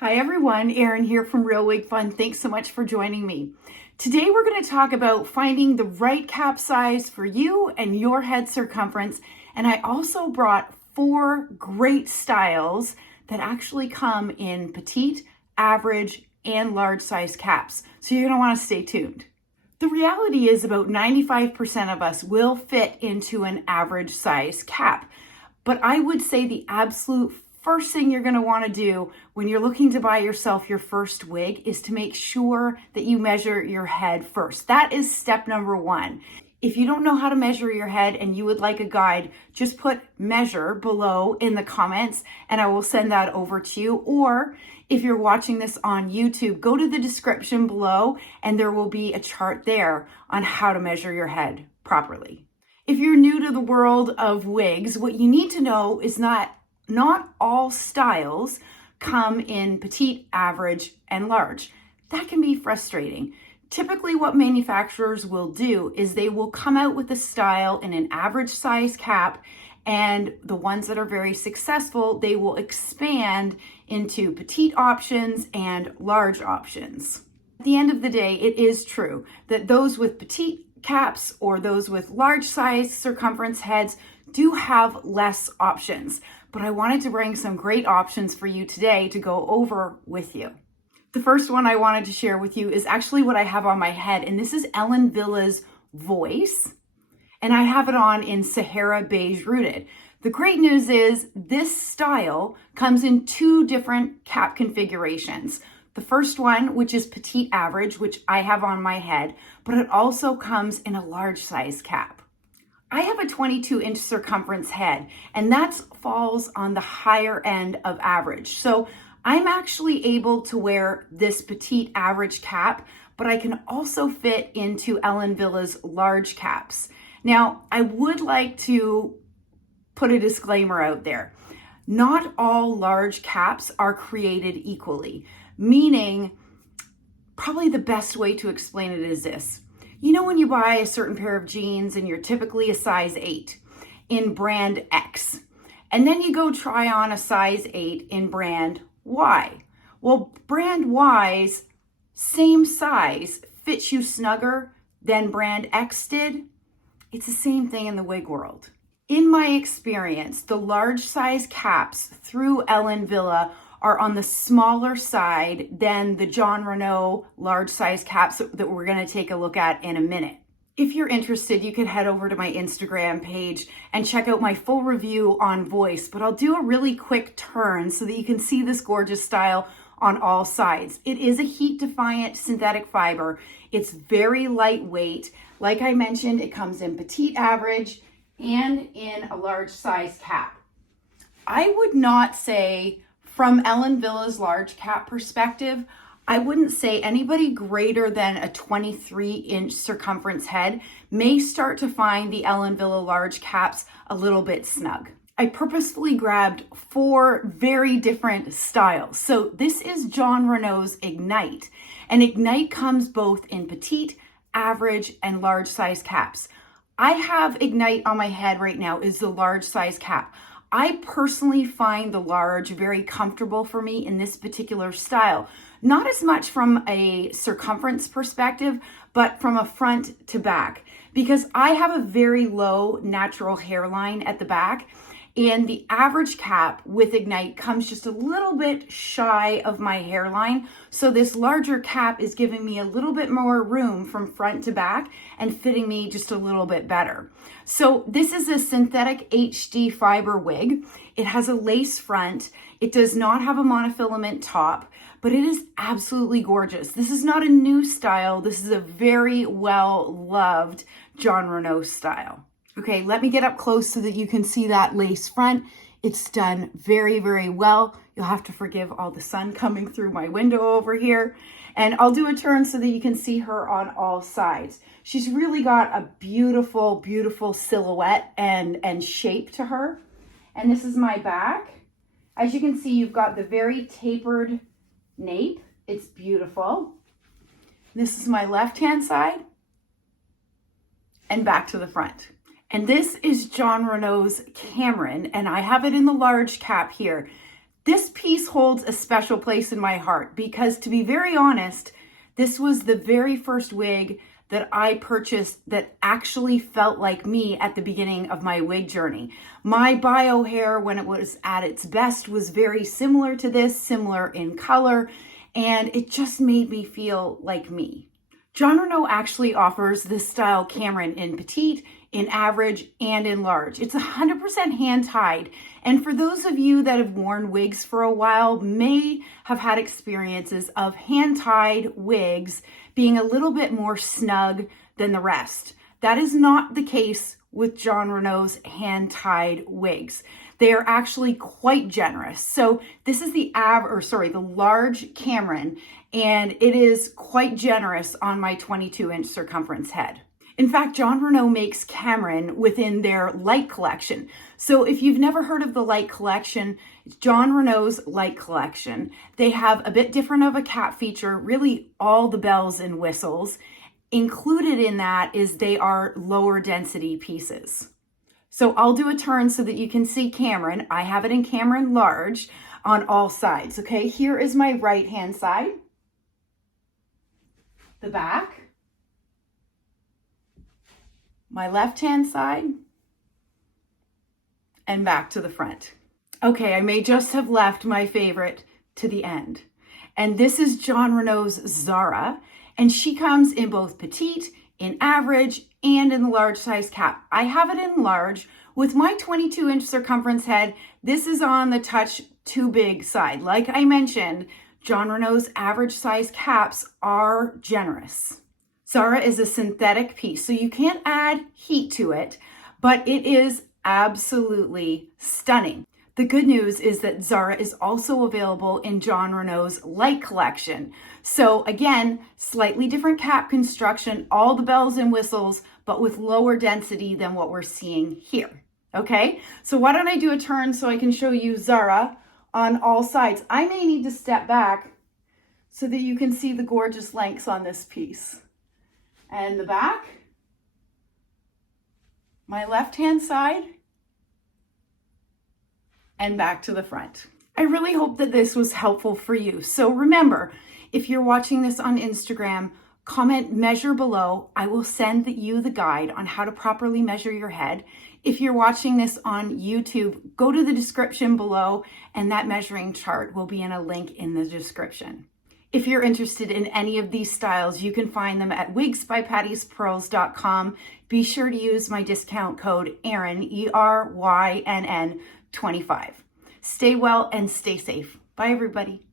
Hi everyone, Erin here from Real Wig Fun. Thanks so much for joining me. Today we're going to talk about finding the right cap size for you and your head circumference. And I also brought 4 great styles that actually come in petite, average, and large size caps. So you're going to want to stay tuned. The reality is about 95% of us will fit into an average size cap. But I would say the absolute first thing you're going to want to do when you're looking to buy yourself your first wig is to make sure that you measure your head first. That is step number 1. If you don't know how to measure your head and you would like a guide, just put measure below in the comments and I will send that over to you. Or if you're watching this on YouTube, go to the description below and there will be a chart there on how to measure your head properly. If you're new to the world of wigs, what you need to know is not all styles come in petite, average, and large. That can be frustrating. Typically what manufacturers will do is they will come out with a style in an average size cap, and the ones that are very successful, they will expand into petite options and large options. At the end of the day, it is true that those with petite caps or those with large size circumference heads do have less options. But I wanted to bring some great options for you today to go over with you. The first one I wanted to share with you is actually what I have on my head, and this is Ellen Villa's Voice, and I have it on in Sahara Beige Rooted. The great news is this style comes in 2 different cap configurations. The first one, which is petite average, which I have on my head, but it also comes in a large size cap. I have a 22-inch circumference head, and that falls on the higher end of average. So I'm actually able to wear this petite average cap, but I can also fit into Ellen Villa's large caps. Now, I would like to put a disclaimer out there. Not all large caps are created equally, meaning probably the best way to explain it is this. You know when you buy a certain pair of jeans and you're typically a size 8 in brand X, and then you go try on a size 8 in brand Y. Well, brand Y's same size fits you snugger than brand X did. It's the same thing in the wig world. In my experience, the large size caps through Ellen Villa are on the smaller side than the Jon Renau large size caps that we're going to take a look at in a minute. If you're interested, you can head over to my Instagram page and check out my full review on Voice, but I'll do a really quick turn so that you can see this gorgeous style on all sides. It is a heat-defiant synthetic fiber. It's very lightweight. Like I mentioned, it comes in petite average and in a large size cap. I would not say, from Ellen Villa's large cap perspective, I wouldn't say anybody greater than a 23-inch circumference head may start to find the Ellen Villa large caps a little bit snug. I purposefully grabbed 4 very different styles. So this is Jon Renau's Ignite, and Ignite comes both in petite, average, and large size caps. I have Ignite on my head right now is the large size cap. I personally find the large very comfortable for me in this particular style. Not as much from a circumference perspective, but from a front to back, because I have a very low natural hairline at the back, and the average cap with Ignite comes just a little bit shy of my hairline. So this larger cap is giving me a little bit more room from front to back and fitting me just a little bit better. So this is a synthetic HD fiber wig. It has a lace front. It does not have a monofilament top, but it is absolutely gorgeous. This is not a new style. This is a very well-loved Jon Renau style. Okay, let me get up close so that you can see that lace front. It's done very, very well. You'll have to forgive all the sun coming through my window over here. And I'll do a turn so that you can see her on all sides. She's really got a beautiful, beautiful silhouette and shape to her. And this is my back. As you can see, you've got the very tapered nape. It's beautiful. This is my left-hand side. And back to the front. And this is Jon Renau's Cameron, and I have it in the large cap here. This piece holds a special place in my heart because, to be very honest, this was the very first wig that I purchased that actually felt like me at the beginning of my wig journey. My bio hair, when it was at its best, was very similar to this, similar in color, and it just made me feel like me. Jon Renau actually offers this style Cameron in petite, in average, and in large. It's 100% hand-tied, and for those of you that have worn wigs for a while, may have had experiences of hand-tied wigs being a little bit more snug than the rest. That is not the case with Jon Renau's hand-tied wigs. They are actually quite generous. So this is the large Cameron, and it is quite generous on my 22-inch circumference head. In fact, Jon Renau makes Cameron within their Light collection. So if you've never heard of the Light collection, it's Jon Renau's Light collection. They have a bit different of a cap feature, really all the bells and whistles. Included in that is they are lower density pieces. So I'll do a turn so that you can see Cameron. I have it in Cameron large on all sides. Okay, here is my right hand side, the back, my left-hand side, and back to the front. Okay, I may just have left my favorite to the end. And this is Jon Renau's Zara, and she comes in both petite, in average, and in the large size cap. I have it in large. With my 22-inch circumference head, this is on the touch too big side. Like I mentioned, Jon Renau's average size caps are generous. Zara is a synthetic piece, so you can't add heat to it, but it is absolutely stunning. The good news is that Zara is also available in Jon Renau's Light collection. So again, slightly different cap construction, all the bells and whistles, but with lower density than what we're seeing here. Okay, so why don't I do a turn so I can show you Zara on all sides. I may need to step back so that you can see the gorgeous lengths on this piece. And the back, my left-hand side, and back to the front. I really hope that this was helpful for you. So remember, if you're watching this on Instagram, comment measure below. I will send you the guide on how to properly measure your head. If you're watching this on YouTube, go to the description below and that measuring chart will be in a link in the description. If you're interested in any of these styles, you can find them at wigsbypattiespearls.com. Be sure to use my discount code ERYNN, ERYNN 25. Stay well and stay safe. Bye, everybody.